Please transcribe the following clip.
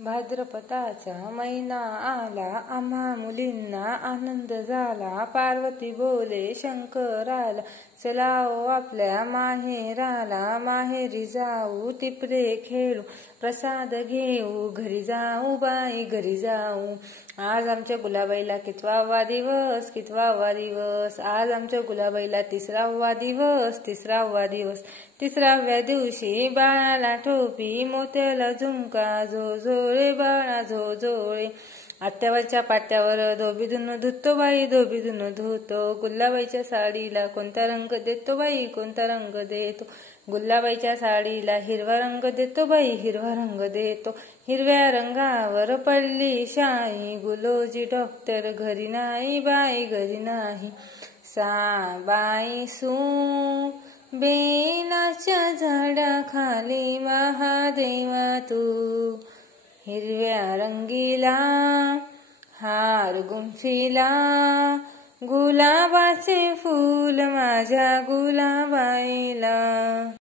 भाद्रपदाचा महिना आला, आम्हा मुलींना आनंद झाला. पार्वती बोले शंकराला, चला ओ आपल्या माहेराला. माहेरी जाऊ टिपरे खेळू, प्रसाद घेऊ, घरी जाऊ बाई घरी जाऊ. आज आमच्या गुलाबाईला कितवावा दिवस, कितवावा दिवस. आज आमच्या गुलाबाईला तिसरावा दिवस, तिसरावा दिवस. तिसराव्या दिवशी बाळाला टोपी, मोत्याला झुमका, झोझोळे बाळा झोझोळे. आत्यावरच्या पाट्यावर धोबी धुणं धुतो बाई, धोबी धुणं धुतो. गुलाबाईच्या साडीला कोणता रंग देतो बाई, कोणता रंग देतो. गुलाबाईच्या साडीला हिरवा रंग देतो बाई, हिरवा रंग देतो. हिरव्या रंगावर पडली शाई, गुलोजी डॉक्टर घरी नाही बाई घरी नाही. साबाई सू बेलाच्या झाडाखाली महादेवा तू, हिरव्या रंगीला हार गुंफिला, गुलाबाचे फूल माझ्या गुलाबाईला.